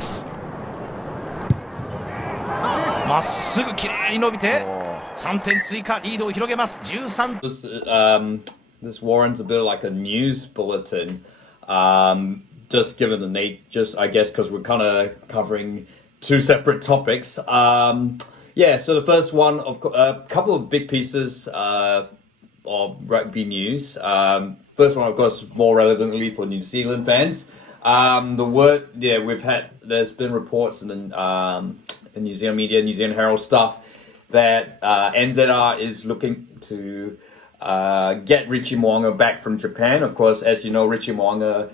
です。まっすぐきれいに伸びて3点追加、リードを広げます。13。This warrants a bit like a news bulletin. Just given the just I guess because we're kind of covering two separate topics. Yeah, so the first one, a couple of big pieces of rugby news. First one, of course, more relevantly for New Zealand fans. There's been reports in New Zealand media, New Zealand Herald stuff, that NZR is looking to get Richie Mo'unga back from Japan. Of course, as you know, Richie Mo'unga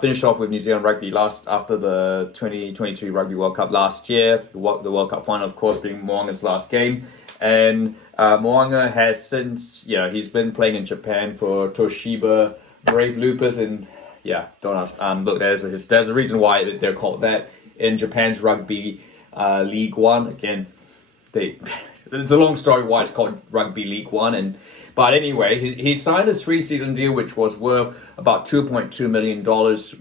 finished off with New Zealand Rugby after the 2023 Rugby World Cup last year. The World Cup final, of course, being Mo'unga's last game. And Mo'unga has since, he's been playing in Japan for Toshiba Brave Lupus. And don't ask. Look, there's a reason why they're called that in Japan's Rugby League One. Again, it's a long story why it's called Rugby League One. But anyway, he signed a 3-season deal which was worth about $2.2 million,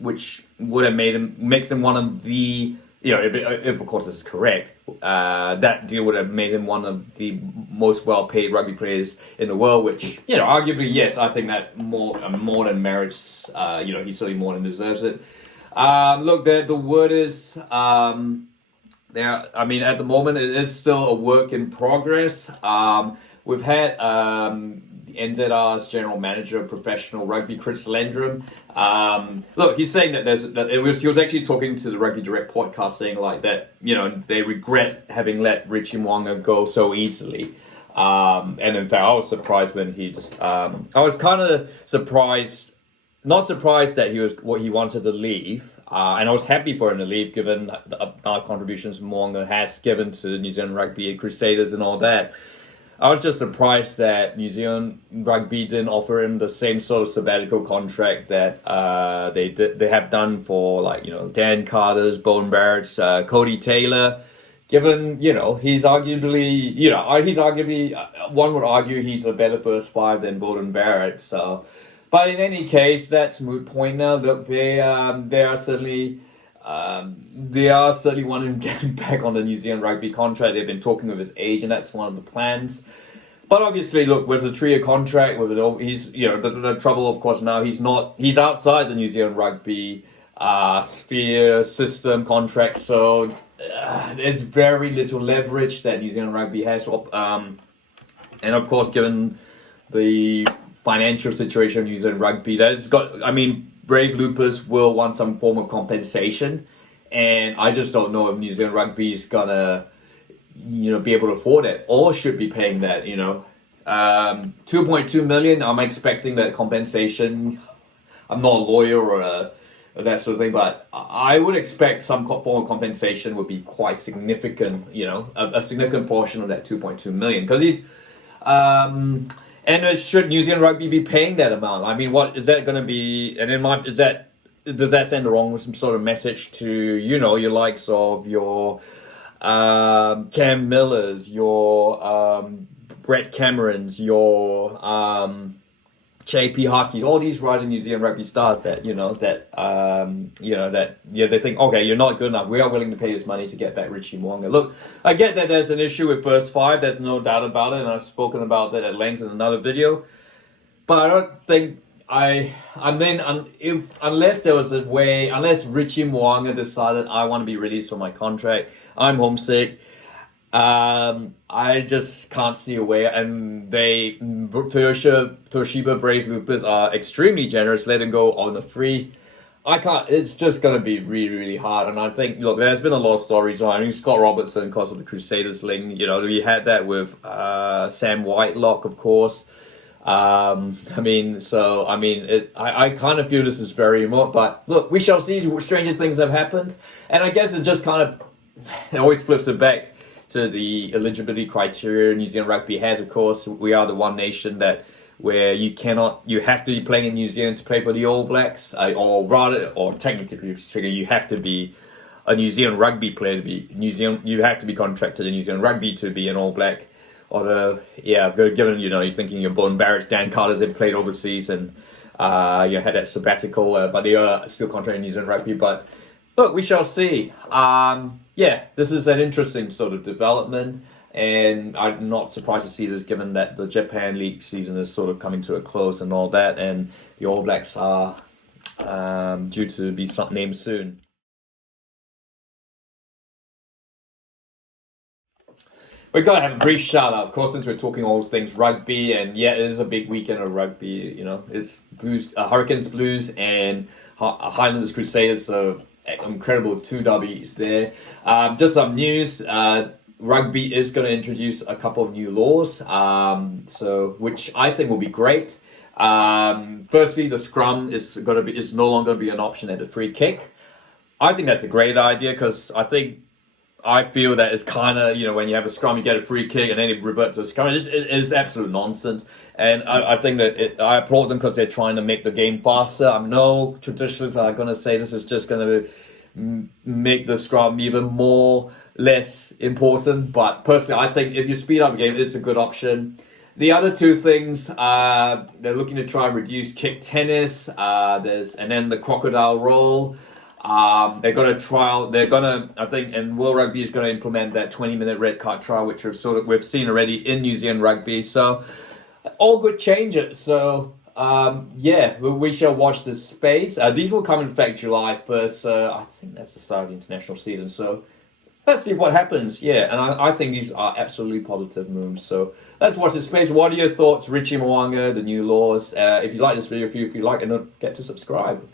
which would have makes him one of the, if of course this is correct, that deal would have made him one of the most well-paid rugby players in the world, which, arguably, yes, I think that more than merits, he certainly more than deserves it. Look, the word is, at the moment, it is still a work in progress. We've had NZR's general manager of professional rugby, Chris Landrum. Look, he's saying that he was actually talking to the Rugby Direct podcast, saying like that, they regret having let Richie Mo'unga go so easily. And in fact, I was surprised when he just, I was kind of surprised, not surprised that he wanted to leave. And I was happy for him to leave, given the contributions Mo'unga has given to New Zealand Rugby and Crusaders and all that. I was just surprised that New Zealand Rugby didn't offer him the same sort of sabbatical contract that they have done for Dan Carter's, Beauden Barrett's, Cody Taylor. Given he's arguably one would argue he's a better first five than Beauden Barrett. So, but in any case, that's moot point now. Look, they are certainly wanting to get him back on the New Zealand Rugby contract. They've been talking with his agent. That's one of the plans. But obviously, look, with the 3-year contract, he's the trouble, of course, now he's outside the New Zealand Rugby sphere system contract. So there's very little leverage that New Zealand Rugby has. And of course, given the financial situation of New Zealand Rugby, Brave Lupus will want some form of compensation, and I just don't know if New Zealand Rugby is gonna, be able to afford it or should be paying that. 2.2 million. I'm expecting that compensation. I'm not a lawyer or that sort of thing, but I would expect some form of compensation would be quite significant. A significant portion of that 2.2 million, because he's. And should New Zealand Rugby be paying that amount? I mean, what is that going to be? And does that send the wrong sort of message to your likes of your Cam Millers, your Brett Camerons, your JP Hockey, all these rising New Zealand Rugby stars that they think, okay, you're not good enough. We are willing to pay this money to get back Richie Mo'unga. Look, I get that there's an issue with first five. There's no doubt about it, and I've spoken about that at length in another video. But I don't think unless there was a way, unless Richie Mo'unga decided I want to be released from my contract, I'm homesick. I just can't see a way, and Toshiba Brave Lupus are extremely generous, let him go on the free. It's just going to be really, really hard, and I think, look, there's been a lot of stories on, Scott Robertson, because of the Crusaders link, we had that with Sam Whitelock, of course. I kind of feel this is very remote, but look, we shall see. Stranger things have happened, and I guess it just it always flips it back to the eligibility criteria New Zealand Rugby has. Of course, we are the one nation where you have to be playing in New Zealand to play for the All Blacks, or technically you have to be a New Zealand Rugby player to be you have to be contracted to New Zealand Rugby to be an All Black. Given you're thinking your Beauden Barrett, Dan Carter, they played overseas and had that sabbatical, but they are still contracted in New Zealand Rugby. But Look, we shall see. Yeah, this is an interesting sort of development, and I'm not surprised to see this given that the Japan League season is sort of coming to a close and all that, and the All Blacks are due to be named soon. We've got to have a brief shout out, of course, since we're talking all things rugby, and yeah, it is a big weekend of rugby. You know, it's Blues, Hurricanes Blues, and Highlanders Crusaders. So incredible 2 W's there. Just some news. Rugby is going to introduce a couple of new laws, so which I think will be great. Firstly, the scrum is no longer going to be an option at the free kick. I think that's a great idea because I feel that it's kind of, when you have a scrum, you get a free kick and then you revert to a scrum. It is absolute nonsense. And I think that I applaud them because they're trying to make the game faster. I know traditionalists are going to say this is just going to make the scrum even less important. But personally, I think if you speed up the game, it's a good option. The other two things, they're looking to try and reduce kick tennis. And then the crocodile roll. They're going to I think, and World Rugby is going to implement that 20-minute red card trial, which we've seen already in New Zealand Rugby. So, all good changes. So, yeah, we shall watch this space. These will come in effect July 1st. I think that's the start of the international season. So, let's see what happens. Yeah, and I think these are absolutely positive moves. So, let's watch this space. What are your thoughts, Richie Mo'unga, the new laws? If you like this video, if you like it, don't forget to subscribe.